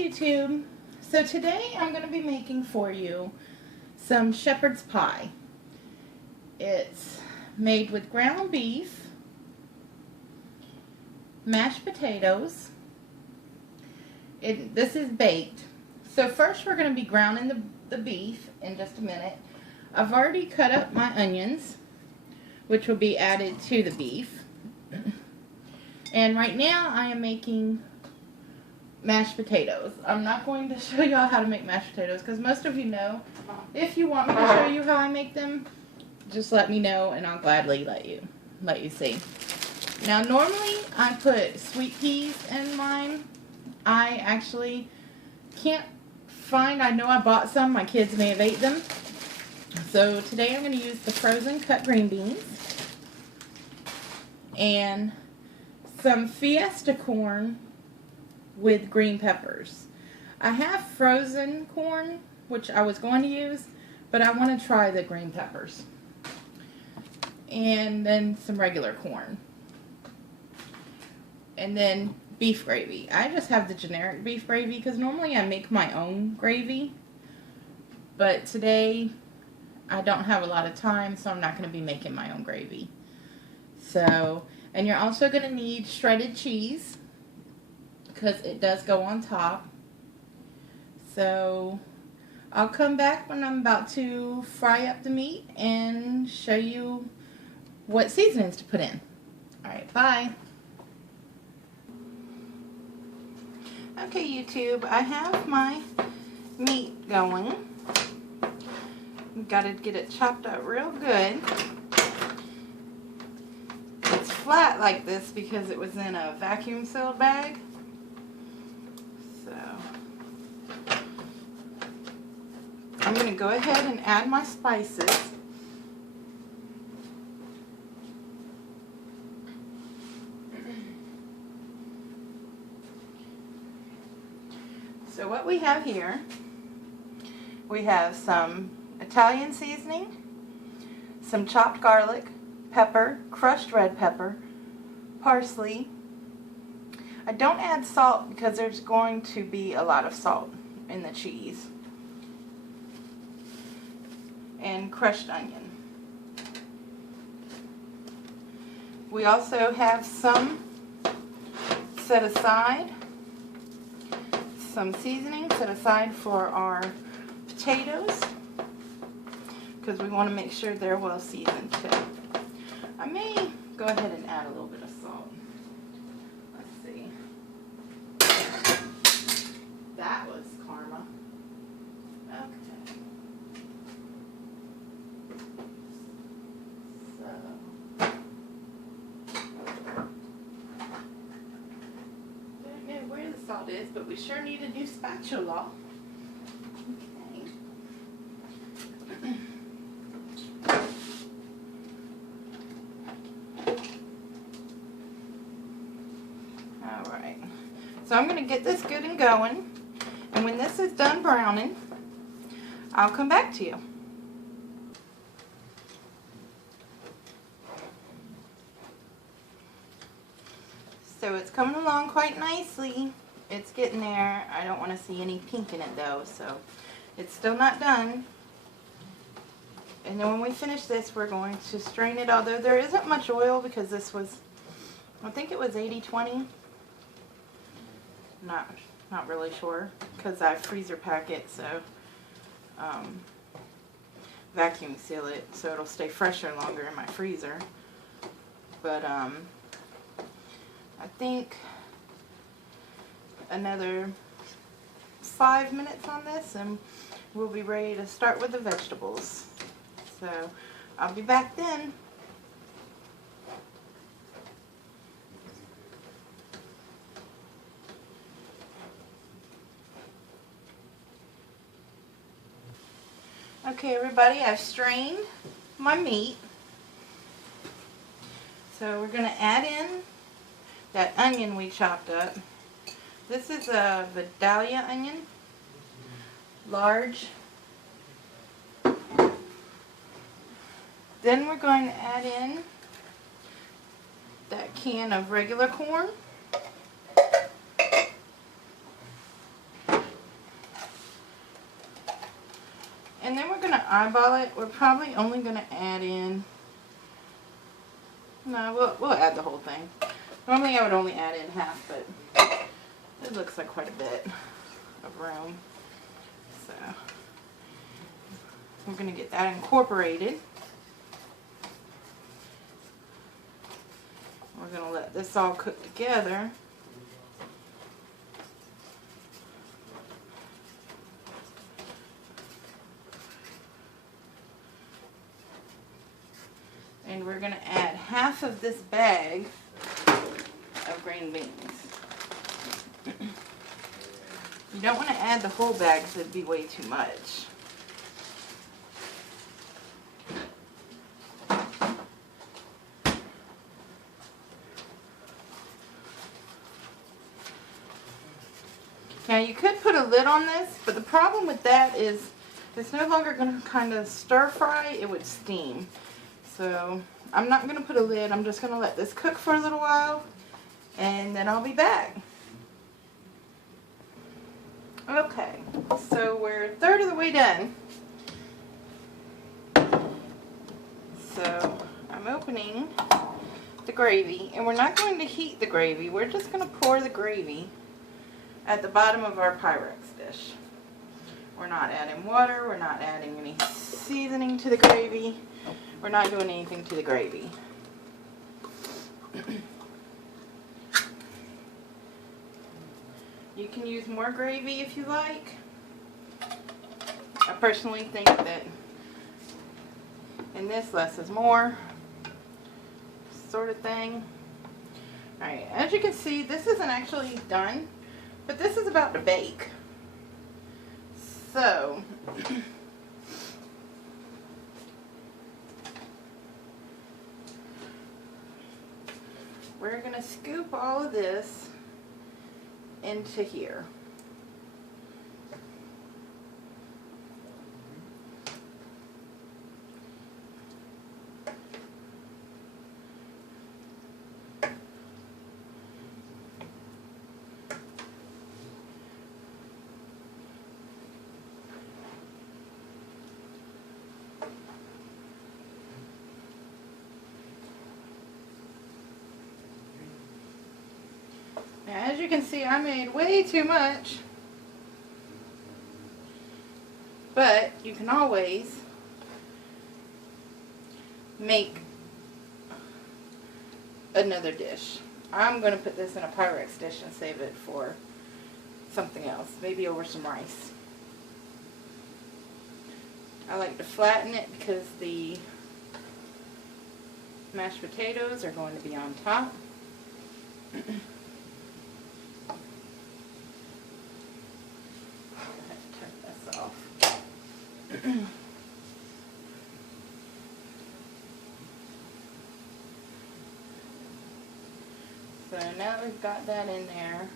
YouTube. So today I'm going to be making for you some shepherd's pie. It's made with ground beef, mashed potatoes. This is baked. So first we're going to be grounding the beef in just a minute. I've already cut up my onions, which will be added to the beef. And right now I am making mashed potatoes. I'm not going to show y'all how to make mashed potatoes because most of you know. If you want me to show you how I make them, just let me know and I'll gladly let you see. Now normally I put sweet peas in mine. I actually can't find, I know I bought some, my kids may have ate them. So today I'm going to use the frozen cut green beans and some Fiesta corn with green peppers. I have frozen corn, which I was going to use, but I want to try the green peppers. And then some regular corn. And then beef gravy. I just have the generic beef gravy because normally I make my own gravy. But today I don't have a lot of time, so I'm not going to be making my own gravy. So, and you're also going to need shredded cheese, because it does go on top. So I'll come back when I'm about to fry up the meat and show you what seasonings to put in. Alright, bye. Okay YouTube, I have my meat going. Got to get it chopped up real good. It's flat like this because it was in a vacuum sealed bag. I'm going to go ahead and add my spices. So what we have here, we have some Italian seasoning, some chopped garlic, pepper, crushed red pepper, parsley. I don't add salt because there's going to be a lot of salt in the cheese. And crushed onion. We also have some set aside, some seasoning set aside for our potatoes because we want to make sure they're well seasoned too. I may go ahead and add a little bit of salt. Let's see. That was karma. Okay. Don't know where the salt is, but we sure need a new spatula. Okay. Alright. So I'm going to get this good and going. And when this is done browning, I'll come back to you. So it's coming along quite nicely. It's getting there. I don't want to see any pink in it though, so it's still not done. And then when we finish this, we're going to strain it, although there isn't much oil because this was, I think it was 80-20. Not really sure because I freezer pack it, so vacuum seal it so it'll stay fresher longer in my freezer. But I think another 5 minutes on this and we'll be ready to start with the vegetables. So I'll be back then. Okay everybody, I've strained my meat. So we're going to add in that onion we chopped up. This is a Vidalia onion, large. Then we're going to add in that can of regular corn. And then we're going to eyeball it. We're probably only going to add in, no, we'll add the whole thing. Normally I would only add in half, but it looks like quite a bit of room. So we're going to get that incorporated. We're going to let this all cook together. And we're going to add half of this bag of green beans. You don't want to add the whole bag because it'd be way too much. Now you could put a lid on this, but the problem with that is it's no longer going to kind of stir fry, it would steam. So I'm not going to put a lid, I'm just going to let this cook for a little while and then I'll be back. Okay, so we're a third of the way done. So I'm opening the gravy, and we're not going to heat the gravy, we're just going to pour the gravy at the bottom of our Pyrex dish. We're not adding water, we're not adding any seasoning to the gravy, we're not doing anything to the gravy. You can use more gravy if you like. I personally think that in this less is more sort of thing. Alright, as you can see, this isn't actually done, but this is about to bake. So we're going to scoop all of this into here. Now, as you can see, I made way too much, but you can always make another dish. I'm going to put this in a Pyrex dish and save it for something else, maybe over some rice. I like to flatten it because the mashed potatoes are going to be on top. So now that we've got that in there,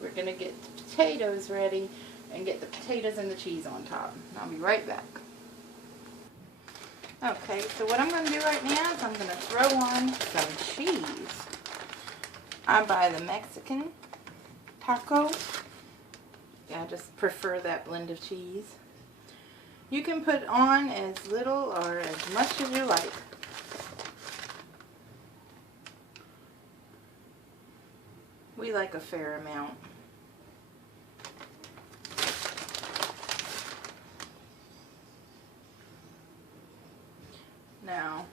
we're going to get the potatoes ready and get the potatoes and the cheese on top. I'll be right back. Okay, so what I'm going to do right now is I'm going to throw on some cheese. I buy the Mexican taco. Yeah, I just prefer that blend of cheese. You can put on as little or as much as you like. We like a fair amount. Now,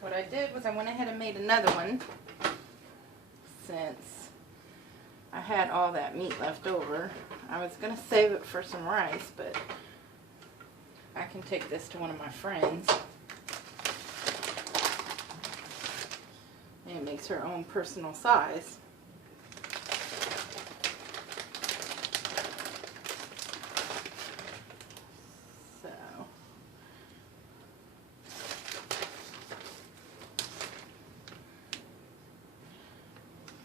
what I did was I went ahead and made another one since I had all that meat left over. I was going to save it for some rice, but I can take this to one of my friends. And it makes her own personal size. So,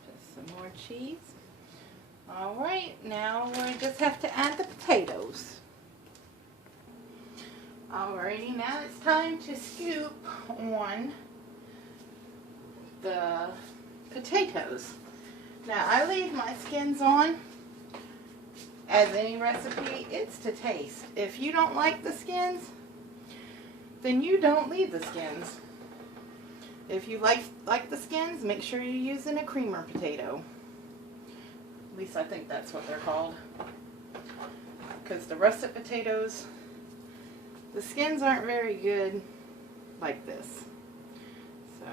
just some more cheese. Alright, now we just have to add the potatoes. Alrighty, now it's time to scoop on the potatoes. Now I leave my skins on as any recipe, it's to taste. If you don't like the skins, then you don't leave the skins. If you like the skins, make sure you're using a creamer potato. At least I think that's what they're called. Because the russet potatoes, the skins aren't very good like this. So.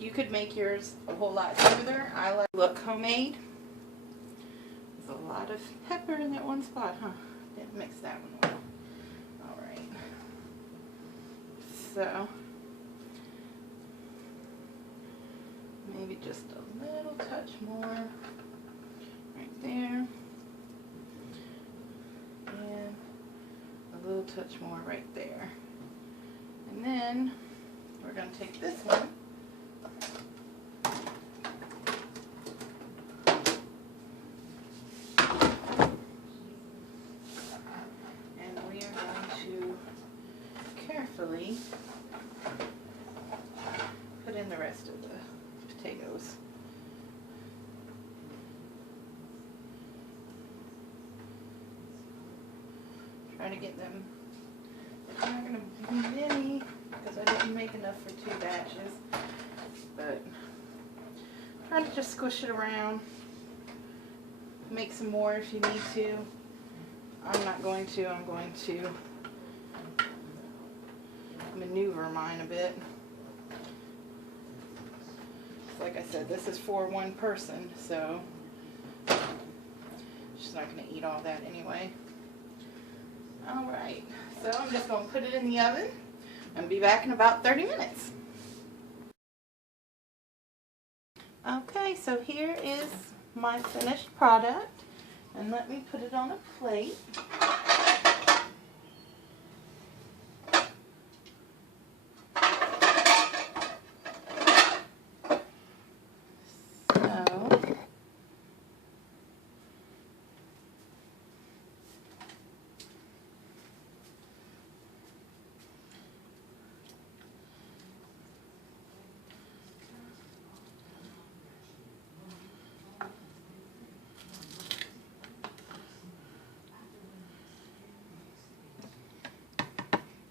You could make yours a whole lot smoother. I like look homemade. There's a lot of pepper in that one spot, huh? Didn't mix that one well. Alright. So, maybe just a little touch more right there. And a little touch more right there. And then we're going to take this one. Carefully put in the rest of the potatoes. Try to get them, it's not going to be many because I didn't make enough for 2 batches, but try to just squish it around. Make some more if you need to. I'm not going to, I'm going to maneuver mine a bit. Like I said, this is for one person, so she's not going to eat all that anyway. Alright, so I'm just going to put it in the oven and be back in about 30 minutes. Okay, so here is my finished product, and let me put it on a plate.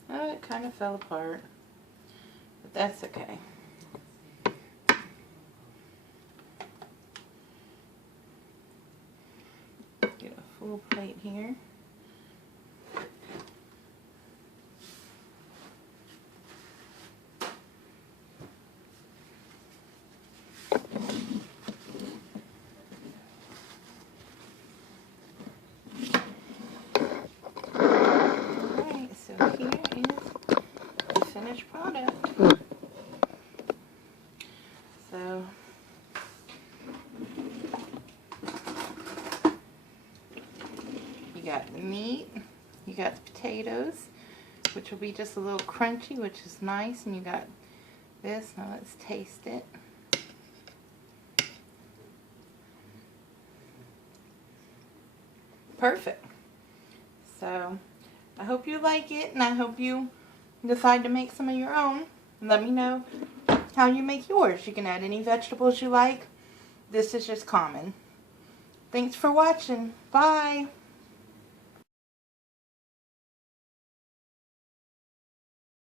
Oh, it kind of fell apart, but that's okay. Get a full plate here. Alright, so here is the finished product. So you got the meat, you got the potatoes, which will be just a little crunchy, which is nice, and you got this. Now let's taste it. Perfect. So I hope you like it, and I hope you decide to make some of your own. Let me know how you make yours. You can add any vegetables you like. This is just common. Thanks for watching. Bye.